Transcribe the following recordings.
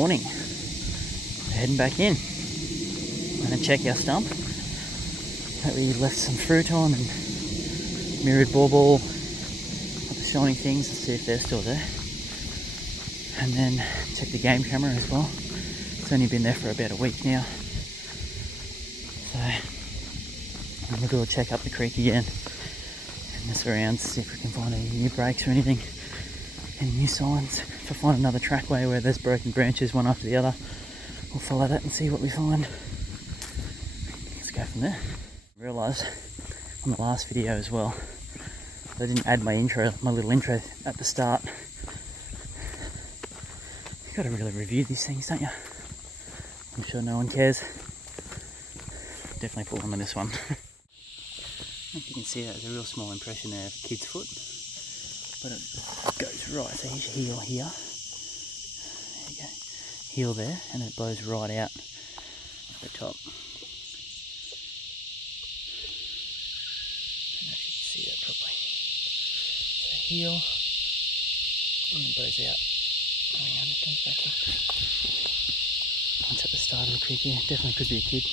morning. We're heading back in. I'm going to check our stump that we left some fruit on and mirrored bauble, the shiny things, and see if they're still there. And then check the game camera as well. It's only been there for about a week now. So I'm going to do a check up the creek again and mess around, see if we can find any new breaks or anything, any new signs. If I find another trackway where there's broken branches one after the other, we'll follow that and see what we find. Let's go from there. I realised on the last video as well, I didn't add my little intro at the start. You've got to really review these things, don't you? I'm sure no one cares. Definitely put one on this one. I don't know if you can see that, there's a real small impression there of a kid's foot, but it goes right, so here's your heel here, there you go, heel there, and it blows right out at the top. I don't know if you can see that properly. So heel, and it blows out. Hang on, it comes back in. Once at the start of the creek here, definitely could be a kid.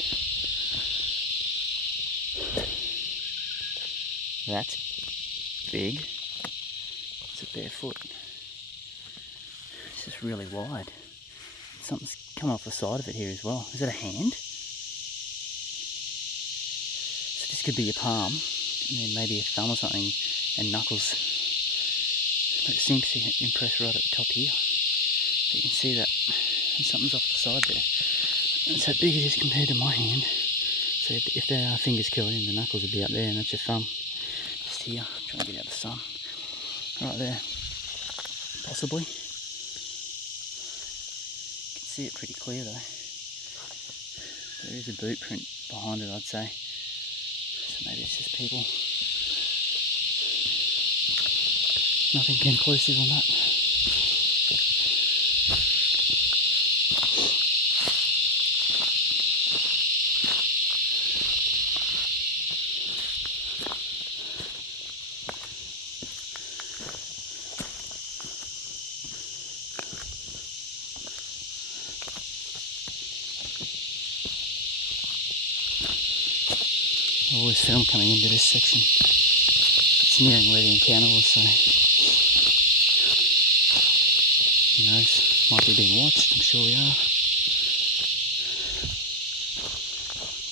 That's big. It's a bare foot. It's just really wide. Something's come off the side of it here as well. Is that a hand? So this could be your palm, and then maybe a thumb or something, and knuckles. But it seems to impress right at the top here. So you can see that, and something's off the side there. That's how big it is compared to my hand. So if there are fingers curled in, the knuckles would be up there, and that's your thumb. Here, trying to get out the sun, right there, possibly. You can see it pretty clear though. There is a boot print behind it, I'd say, so maybe it's just people. Nothing conclusive on that. Always film coming into this section. It's nearing where the encounter was, so who knows, might be being watched, I'm sure we are.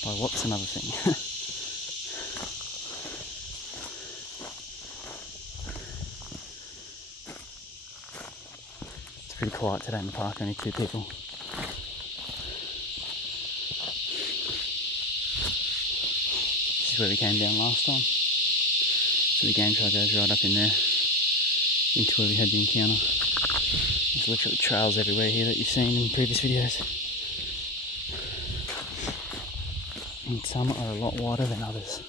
By what's another thing. It's pretty quiet today in the park, only 2 people. Where we came down last time. So the game trail goes right up in there into where we had the encounter. There's literally trails everywhere here that you've seen in previous videos. And some are a lot wider than others.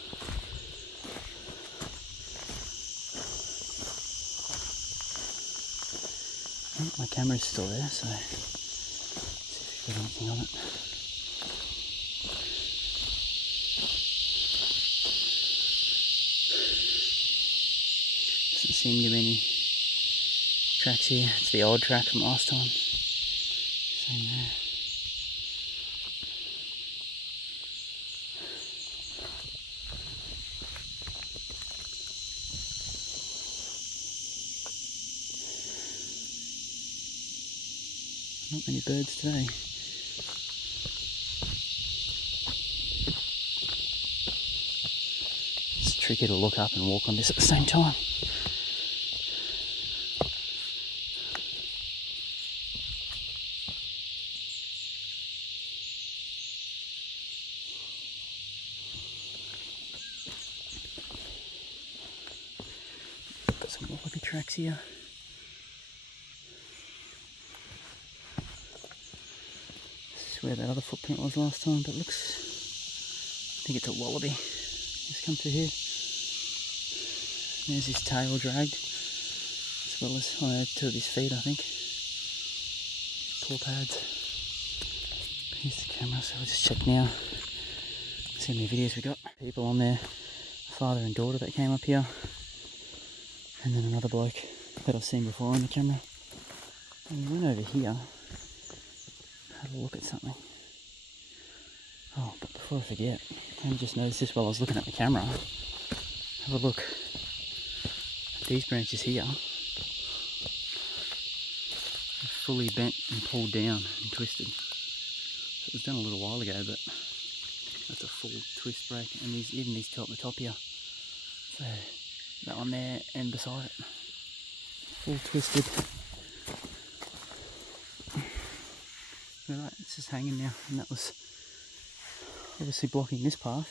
Oh, my camera's still there, so let's see if we've got anything on it. Seem to be any tracks here. It's the old track from last time. Same there. Not many birds today. It's tricky to look up and walk on this at the same time. Some more lucky tracks here. This is where that other footprint was last time, but looks, I think it's a wallaby. Just come through here. There's his tail dragged, as well as on 2 of his feet, I think. Paw pads. Here's the camera, so we'll just check now. See how many videos we got. People on there, a father and daughter that came up here, and then another bloke that I've seen before on the camera. And we went over here, have a look at something. Oh, but before I forget, I just noticed this while I was looking at the camera. Have a look at these branches here. They're fully bent and pulled down and twisted. So it was done a little while ago, but that's a full twist break. And even these two up the top here. So that one there and beside it. Full twisted. Right, it's just hanging now, and that was obviously blocking this path.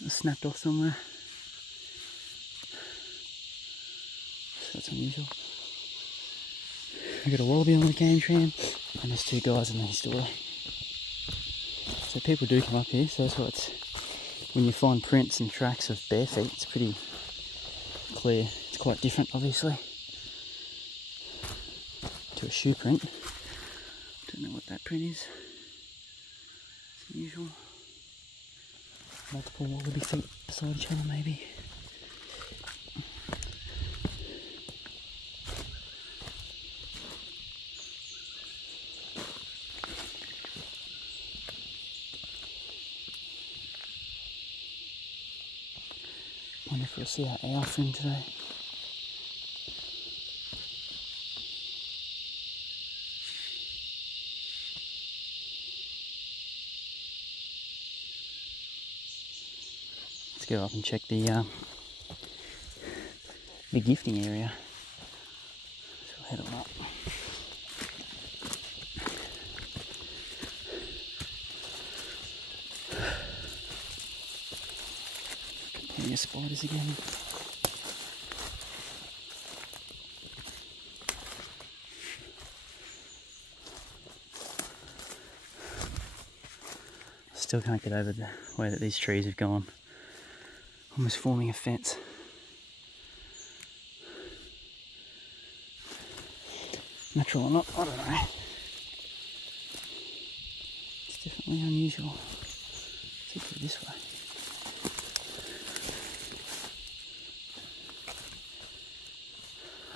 It was snapped off somewhere. So that's unusual. I got a wallaby on the game tram, and there's two guys in the story. So people do come up here, so that's why it's, when you find prints and tracks of bare feet, it's pretty clear. It's quite different, obviously, to a shoe print. Don't know what that print is. It's unusual. Multiple wallaby feet beside each other, maybe. Wonder if we'll see our owl fin today. Let's go up and check the gifting area. So we'll head on up. Plenty of spiders again. Still can't get over the way that these trees have gone, almost forming a fence. Natural or not, I don't know. It's definitely unusual. Let's go this way.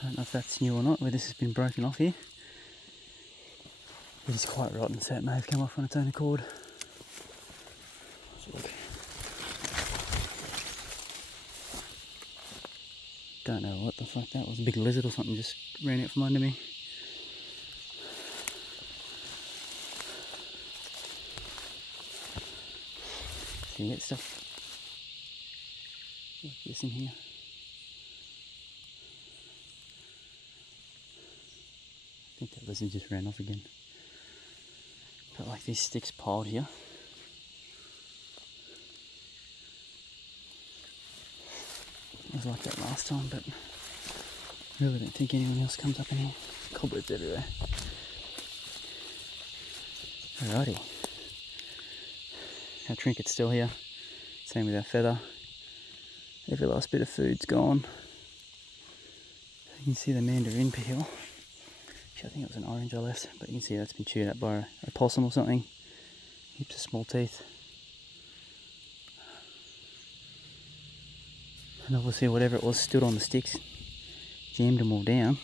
I don't know if that's new or not, where this has been broken off here. It is quite rotten, so it may have come off on its own accord. Look. Don't know what the fuck that was. A big lizard or something just ran out from under me. So you get stuff like this in here. I think that lizard just ran off again. Got like these sticks piled here. It was like that last time, but I really don't think anyone else comes up in here. Cobwebs everywhere. Alrighty. Our trinket's still here. Same with our feather. Every last bit of food's gone. You can see the mandarin peel. Actually, I think it was an orange I left, but you can see that's been chewed up by a possum or something. Heaps of small teeth. And obviously whatever it was stood on the sticks, jammed them all down.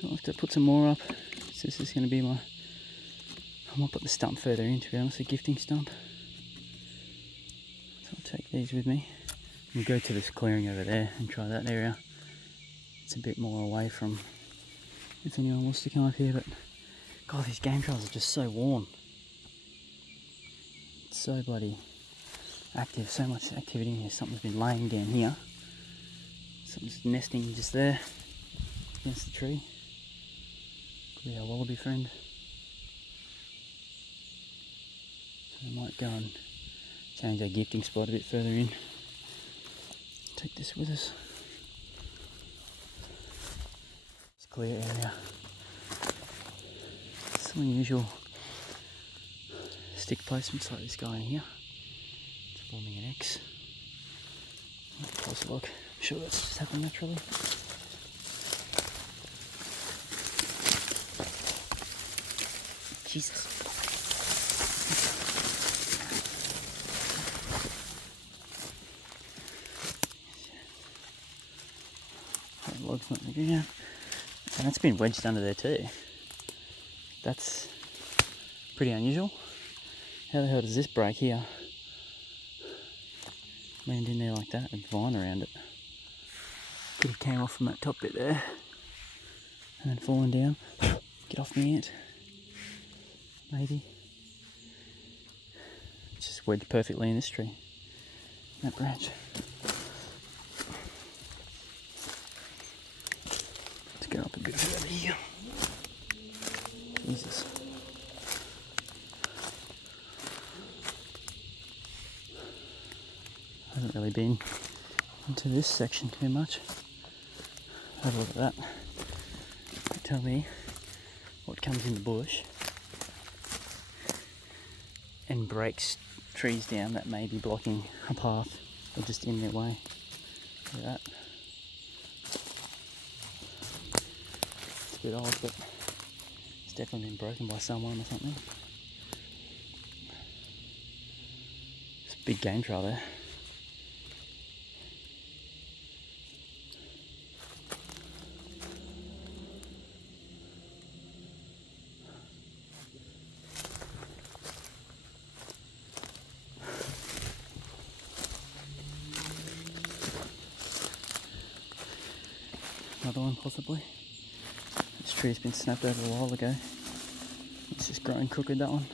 So I'll have to put some more up. So this is going to be my, I might put the stump further in, to be honest, a gifting stump. So I'll take these with me. We'll go to this clearing over there and try that area. It's a bit more away from, if anyone wants to come up here, but God, these game trails are just so worn. It's so bloody active, so much activity in here. Something's been laying down here. Something's nesting just there against the tree. Could be our wallaby friend. So we might go and change our gifting spot a bit further in. Take this with us. It's a clear area. Some unusual stick placements like this guy in here. Forming an X. Closer look. I'm sure that's just happened naturally. Jesus. Logs not in the ground. And that's been wedged under there too. That's pretty unusual. How the hell does this break here? Land in there like that with vine around it. Could have came off from that top bit there and then fallen down. Get off me, ant. Maybe. It's just wedged perfectly in this tree. That branch. Let's go up a bit further here. Jesus. I haven't really been into this section too much. Have a look at that. Tell me what comes in the bush and breaks trees down that may be blocking a path or just in their way. Look at that. It's a bit odd, but it's definitely been broken by someone or something. It's a big game trail there. Another one possibly. This tree's been snapped over a while ago. It's just growing crooked, that one.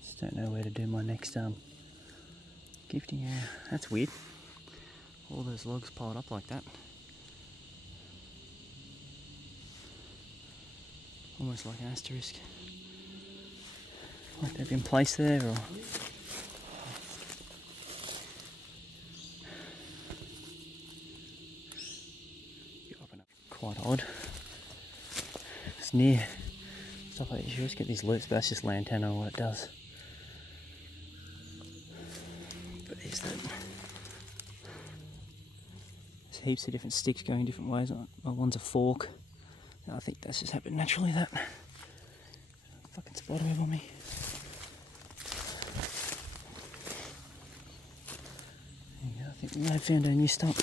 Just don't know where to do my next gifting area. That's weird. All those logs piled up like that. Almost like an asterisk. Like they've been placed there, or quite odd. It's near stuff like this. You always get these loops, but that's just lantana what it does. But here's that. There's heaps of different sticks going different ways. One's a fork. I think that's just happened naturally, that fucking spider web on me. There you go, I think we may have found our new stump.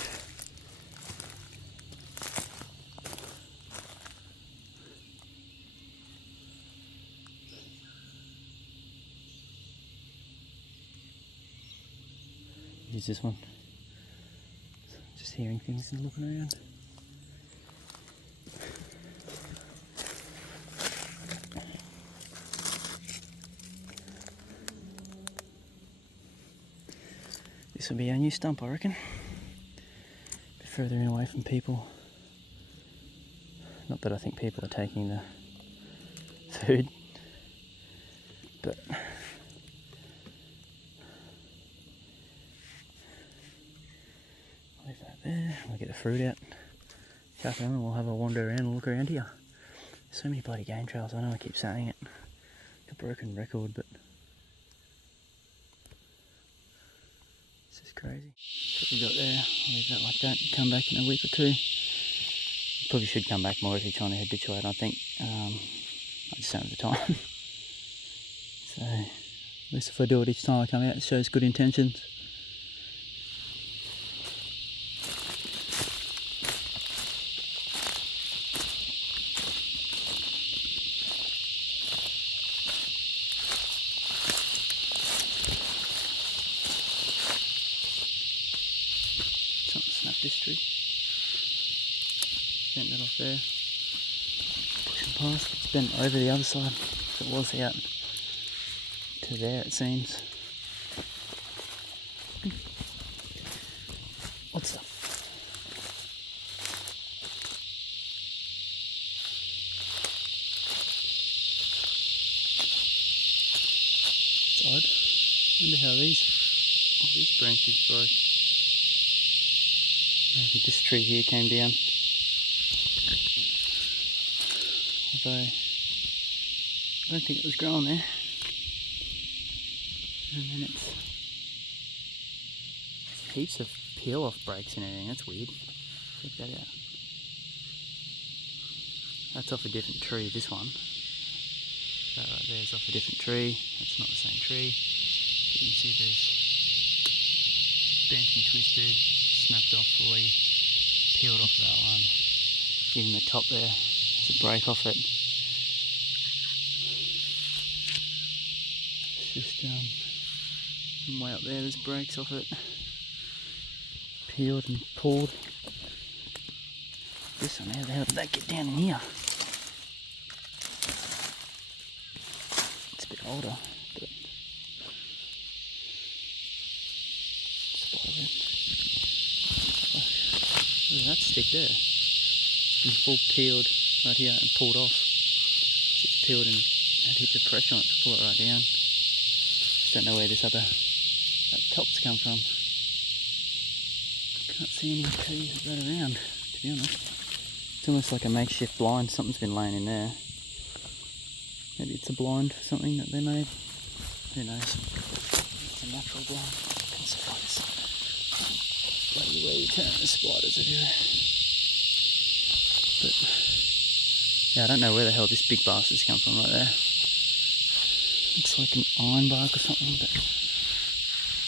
Use this one. Just hearing things and looking around. This will be our new stump, I reckon. A bit further in away from people. Not that I think people are taking the food, but leave that there. We'll get the fruit out. Chuck it on and we'll have a wander around and look around here. So many bloody game trails. I know I keep saying it. A broken record, but this is crazy. What we got there. I'll leave that like that. Come back in a week or two. Probably should come back more if you're trying to habituate, I think. I just don't have the time. So, at least if I do it each time I come out, it shows good intentions. Something snapped this tree. Bent that off there. Pushing past. It's bent over the other side. So it was out to there, it seems. Odd stuff. It's odd. I wonder how these branches broke. Maybe this tree here came down. Although I don't think it was growing there. And then it's heaps of peel off breaks and everything. That's weird. Check that out. That's off a different tree, this one. That right there is off a different tree. That's not the same tree. You can see there's bent and twisted, snapped off fully, peeled off that one. Even the top there, there's a break off it. It's just way up there, there's breaks off it. Peeled and pulled. This one, how the hell did that get down in here? It's a bit older, but spotted it. Look at that stick there. It's been full peeled right here and pulled off. It's peeled and had heaps of pressure on it to pull it right down. Just don't know where this other that top's come from. Can't see any trees of that around, to be honest. It's almost like a makeshift blind. Something's been laying in there. Maybe it's a blind for something that they made. Who knows? It's a natural blind. Fucking spiders. Bloody way you turn the spiders everywhere. But yeah, I don't know where the hell this big bastard's come from right there. Looks like an iron bark or something, but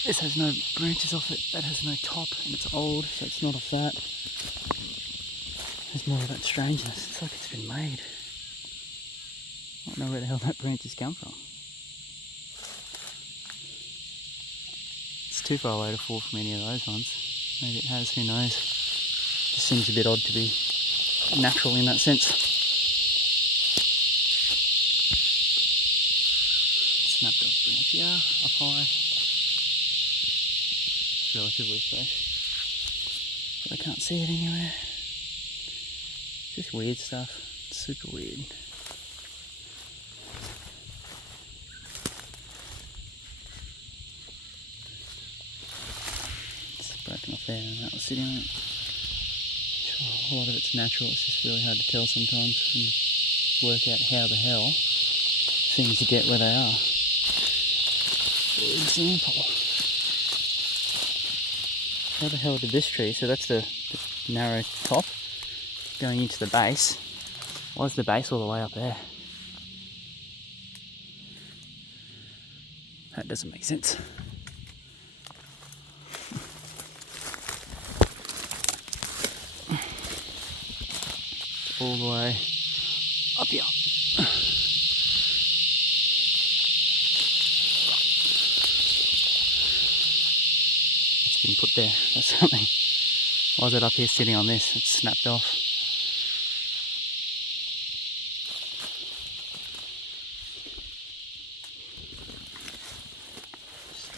this has no branches off it. That has no top, and it's old, so it's not off that. There's more of that strangeness. It's like it's been made. I don't know where the hell that branch has come from. It's too far away to fall from any of those ones. Maybe it has, who knows. Just seems a bit odd to be natural in that sense. Snapped off branch here, up high. It's relatively fresh, but I can't see it anywhere. Just weird stuff. It's super weird. It's broken off there and that was sitting on it. Sure, a lot of it's natural, it's just really hard to tell sometimes and work out how the hell things get where they are. For example, how the hell did this tree, so that's the narrow top going into the base, why is the base all the way up there? That doesn't make sense. All the way up here. It's been put there, that's something. Why is it up here sitting on this? It's snapped off.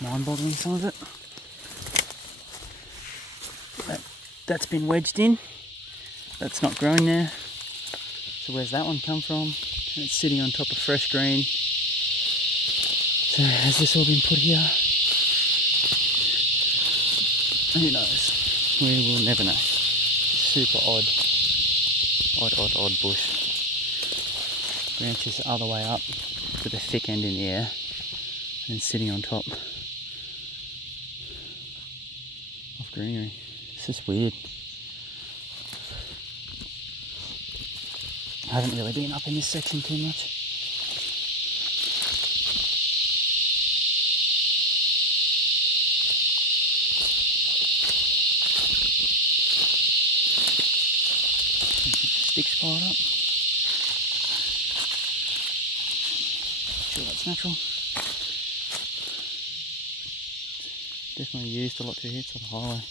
Mind-boggling, some of it. That's been wedged in. That's not growing there. So where's that one come from? And it's sitting on top of fresh green. So has this all been put here? Who knows? We will never know. Super odd. Odd bush. Branches the other way up with a thick end in the air and sitting on top of greenery. It's just weird. I haven't really been up in this section too much. Sticks piled up. Sure that's natural. Definitely used a lot through here, it's on the highway.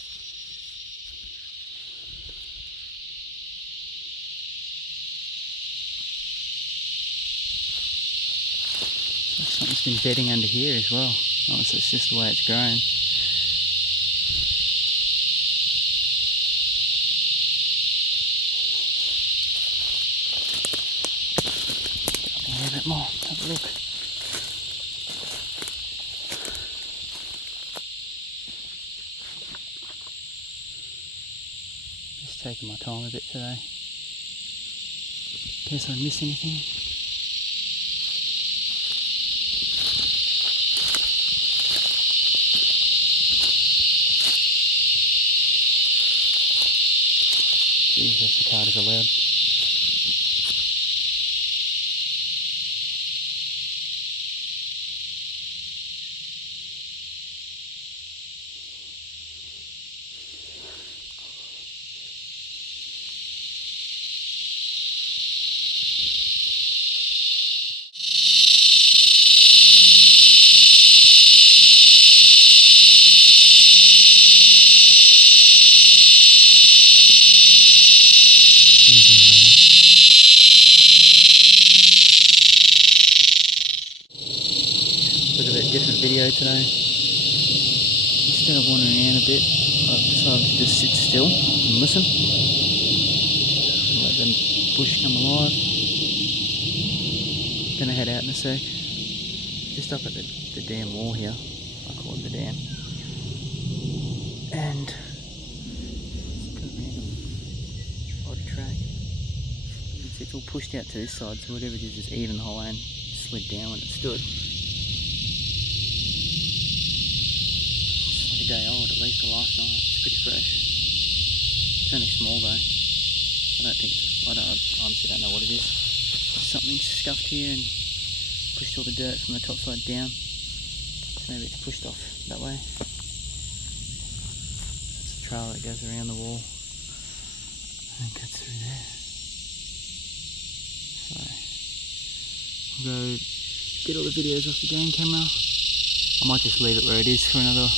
Something's been bedding under here as well. Oh, so it's just the way it's grown. Get up here a bit more, have a look. Just taking my time a bit today. In case I miss anything. Jeez, those cicadas are loud. today. Instead of wandering around a bit, I've decided to just sit still and listen. Let the bush come alive. Gonna head out in a sec. Just up at the dam wall here. I call it the dam. And it's got a random odd track. It's all pushed out to this side, so whatever it is even high and slid down when it stood. It's like a day old, at least the last night. It's pretty fresh. It's only small though. I honestly don't know what it is. Something's scuffed here and pushed all the dirt from the top side down. So maybe it's pushed off that way. That's the trail that goes around the wall and cuts through there. So I'll go get all the videos off the game camera. I might just leave it where it is for another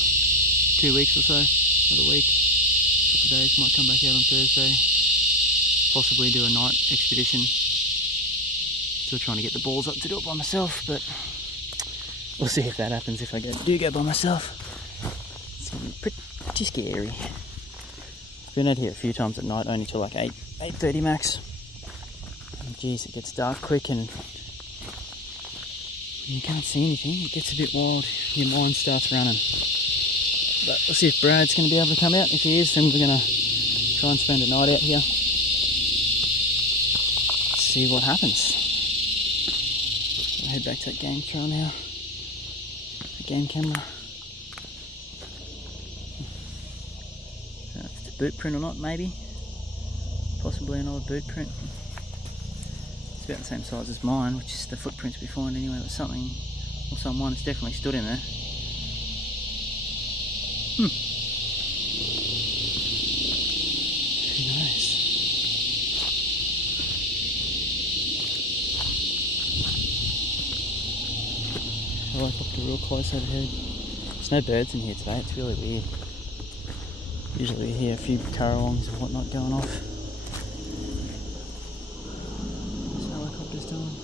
2 weeks or so, another week, a couple of days. Might come back out on Thursday, possibly do a night expedition. Still trying to get the balls up to do it by myself, but we'll see if that happens if I do go by myself. It's going to be pretty scary. I've been out here a few times at night, only till like 8:30 max. And geez, it gets dark quick and you can't see anything. It gets a bit wild. Your mind starts running. But we'll see if Brad's going to be able to come out. If he is, then we're going to try and spend a night out here. See what happens. I'll head back to that game trail now. The game camera. If it's a boot print or not, maybe. Possibly an old boot print. It's about the same size as mine, which is the footprints we find anyway. There's something or someone has definitely stood in there. Who knows? I like up to real close overhead. There's no birds in here today, it's really weird. Usually you hear a few currawongs and whatnot going off. There's helicopters doing.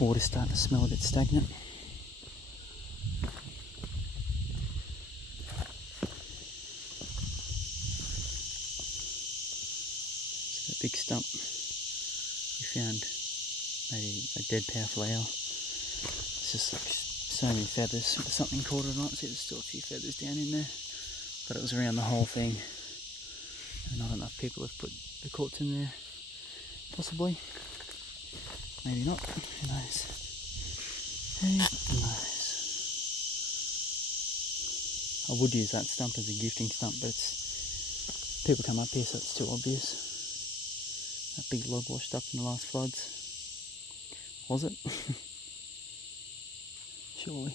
Water's starting to smell a bit stagnant. It's that big stump we found, maybe a dead powerful owl. It's just like so many feathers. There's something caught it or not. See, there's still a few feathers down in there, but it was around the whole thing. And not enough people have put the courts in there. Possibly. Maybe not. Who knows? Who knows? I would use that stump as a gifting stump, but it's people come up here, so it's too obvious. That big log washed up in the last floods. Was it? Surely.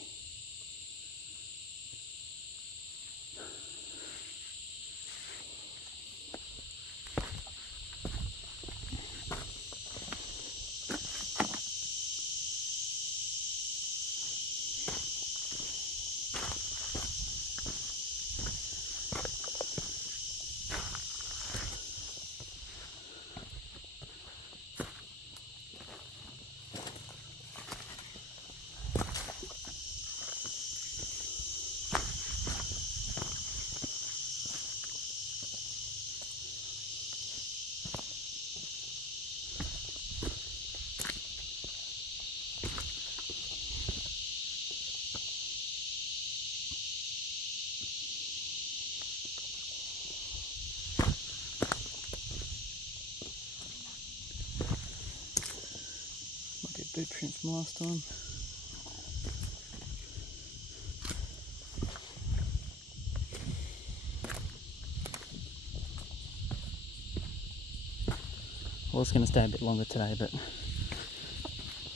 footprint from last time. I was going to stay a bit longer today, but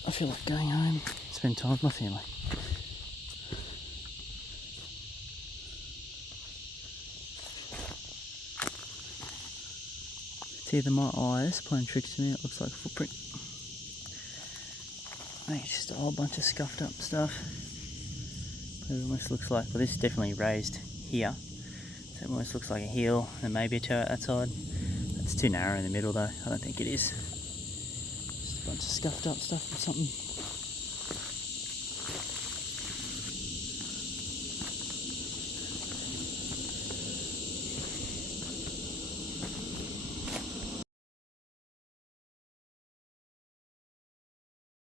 I feel like going home, spend time with my family. It's either my eyes playing tricks to me, it looks like a footprint. I think it's just a whole bunch of scuffed up stuff. It almost looks like, well, this is definitely raised here, so it almost looks like a heel and maybe a toe out that side. It's too narrow in the middle though, I don't think it is. Just a bunch of scuffed up stuff or something.